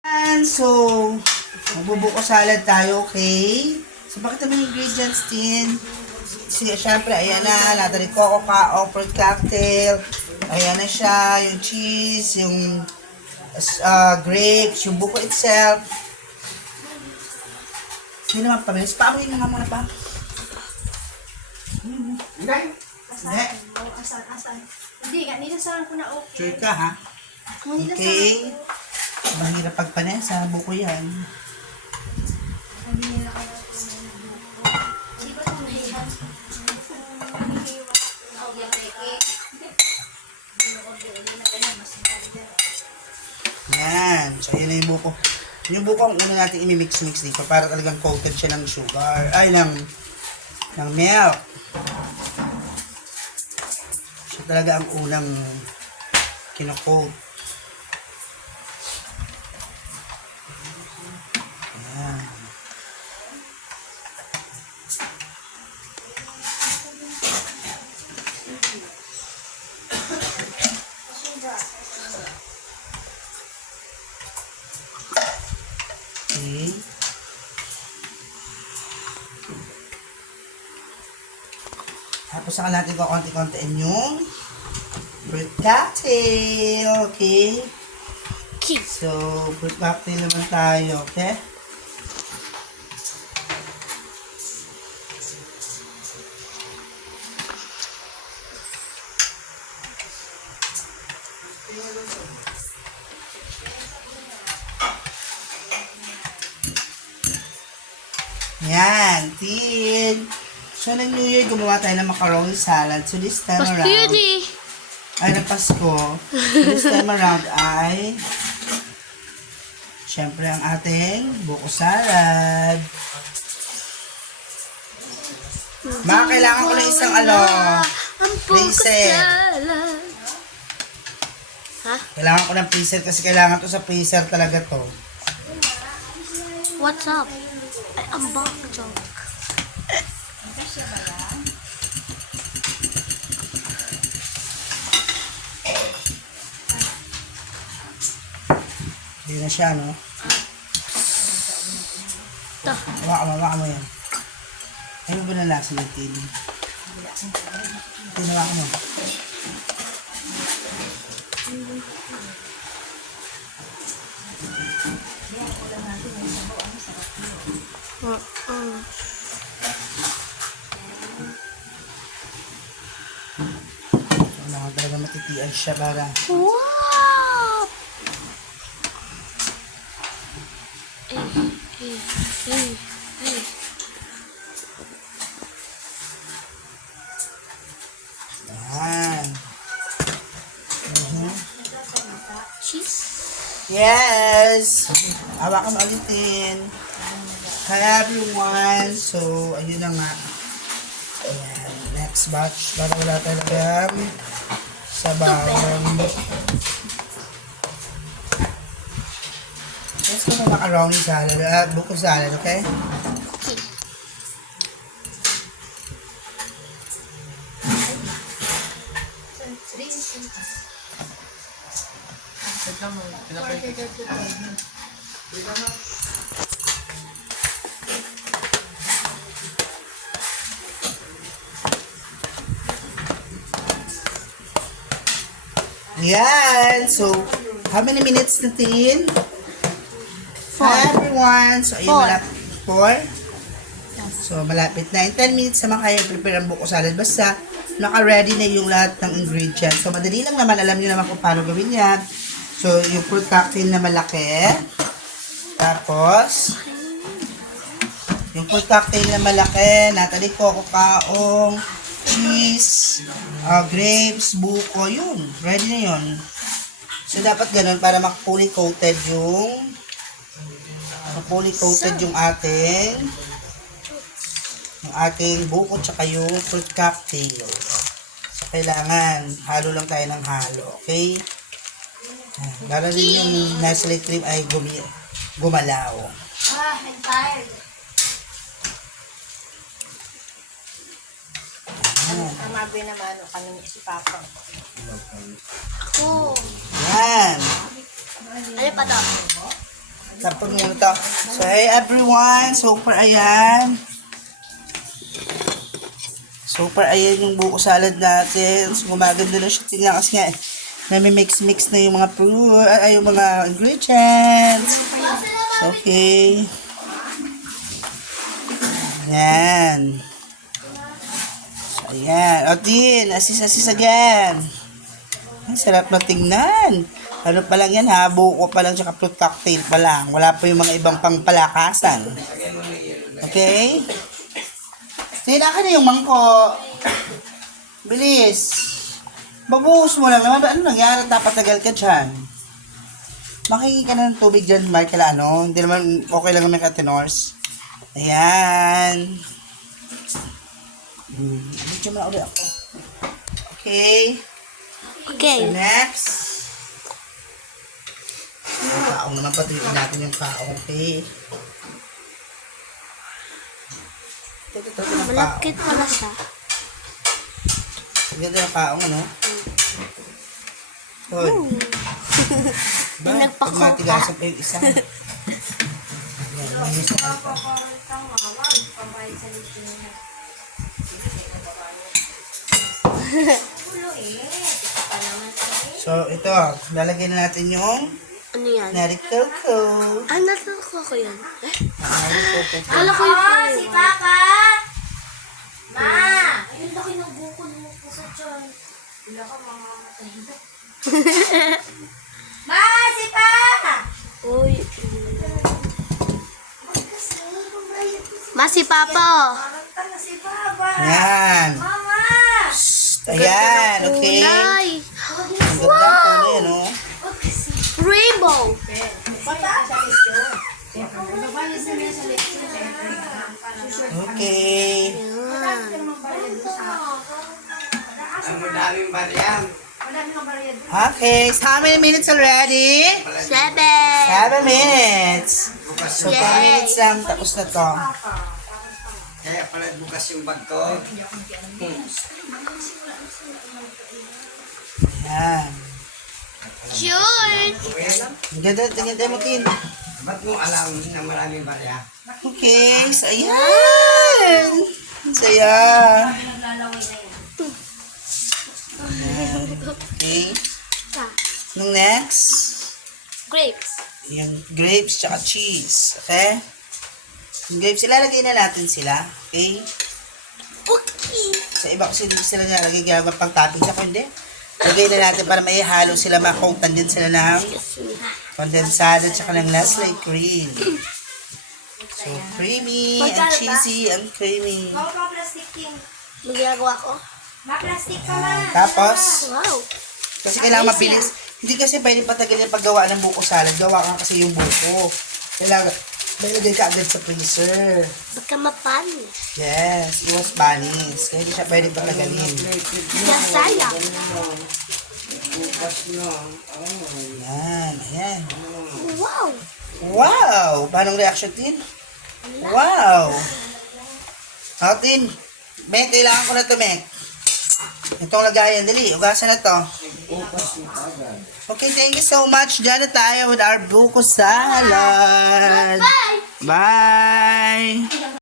And so, magbubuko salad tayo, okay? So, bakit naman yung ingredients din? Siyempre, ayan na, natin coco ka, fruit cocktail. Ayan na siya, yung cheese, yung grapes, yung buko itself. Hindi naman pabilis. Paamoy na nga muna pa. Hindi. Asan? Hindi, nilasahan ko na okay. Sure ka, ha? Okay. Mahirap pagpanesa, buko yan. Hindi nila kaya hindi ba ito nahihan? Yan. So, yun na yung buko. Yung buko ang una natin imimix-mix dito para talagang coated siya ng sugar. Ay, ng milk. Siya talaga ang unang kino-coat. Yan. Okay. Tapos saka natin ko konti-kontiin yung fruit cocktail. Okay. So, fruit cocktail naman tayo. Okay. Yan, tin. So, ng New Year, gumawa tayo ng macaroni salad. So, this time around, ay, ng Pasko. So, this time around ay, syempre, ang ating buko salad. Kailangan ko ng isang, freezer. Ha? Kailangan ko ng freezer kasi kailangan to sa freezer talaga to. What's up? Ay, ang baka joke. Hindi na siya, no? Ito. Hawakan mo yan. Ano ba na lasa ng tin? Hawakan mo. Kailangan talaga matitian siya para Wow! Hey. yan. Cheese? Yes! Hawakan mo ulitin. Hi everyone! So, ayun na nga. Ayan. Next batch. Para wala talagang sabaw. Let's go na macaroni salad. Buko salad, okay? Yan. So, how many minutes natin? 4. Hi everyone. So, ayun, 4. malapit. 4? So, malapit na. In 10 minutes naman kaya prepare ang buko salad. Basta, naka-ready na yung lahat ng ingredients. So, madali lang naman. Alam nyo naman kung paano gawin yan. So, yung fruit cocktail na malaki. Tapos, yung fruit cocktail na malaki. Natalie coco kaong, cheese, grapes, buko. Yun. Ready na yun. So, dapat ganun para fully coated yung ating buko tsaka yung fruit cocktail. So, kailangan halo lang tayo ng halo. Okay? Para rin yung Nestle cream ay gumalaw. I'm tired. Ang magoy naman, kami si Papa. Ako. Yan. Ano pa daw? Tapos muna to. So, hey everyone. Super ayan. Super ayan yung buko salad natin. So, gumaganda na siya. Tingnan kasi nga, nami-mix-mix na yung mga fruit, ay yung mga ingredients. So, okay. Ayan. So, ayan. O, din. Assist again. Ang sarap na tingnan. Ano pa lang yan ha, buko pa lang tsaka fruit cocktail pa lang. Wala pa yung mga ibang pangpalakasan. Okay? Sila ka na yung mangko. Bilis. Babuhos mo lang naman. Ano nangyari? Tapatagal ka dyan. Makingi ka na ng tubig dyan, Michael. Ano? Hindi naman okay lang naman ka, tenors. Ayan. Medyo na ulit ako. Okay. Okay. Next. Yung kaong naman, patuloy natin yung kaong, okay? Ito ng kaong. Malakit pala siya. Ang ganda ng kaong, ano? Hoy. Ba? Pinagpakoka. Pag matigasan pa yung isa. Yan, linis na ito. So, ito. Lalagyan na natin yung Ano yan? narikoko. Ah, natuko ko yan. Eh? Narikoko. Kala ko yung Si Papa! Ma! Ayun, laki ng bukod mo po sa tiyan. Wala ka mamamatay na. Ma! Si Papa! Uy. Masi Papa. Parang na si Papa! Yan. Mama! Ayan, okay. Kulay. Ang ganda ang kulay, ano? Rainbow. Okay. Yan. Okay, so how many minutes already? 7. 7 minutes. So 10 Yay. minutes lang, tapos na to. Kaya pala bukas yung bag ko. Yan. Sure. Ang ganda, tingnan mo, Tin. Ba't mo alam na maraming barya? Okay, so ayan. Ang saya. Ayan. Okay. Nung next, Grapes. yung grapes tsaka cheese. Okay? Yung grapes, ilalagay na natin sila. Okay? Okay. Sa iba kasi hindi sila nilalagay gagawin pang toppings. Ako hindi. Lagay na natin para may halo sila, makutan din sila ng kondensado tsaka ng Nestle cream. So, creamy and cheesy and creamy. Ma-plastic king. Magagawa ko. Ma-plastic ka ma. Tapos, Wow. kasi kailangan mabilis. Hindi kasi pwede patagalin yung paggawa ng buko salad. Gawa ka kasi yung buko. Kailangan, may lagay ka agad sa freezer. Baka mapanis. Yes, iwas panis. Kaya hindi siya pwede patagalin. Sayang. Bukas na. Ayan, ayan. Wow. Wow! Paanong reaction, Tin? Wow! Tin, Mek, kailangan ko na to, Mek. Itong lagayan, dali, ugasan na to. Okay, thank you so much. Diyan na tayo with our buko salad. Bye. Bye!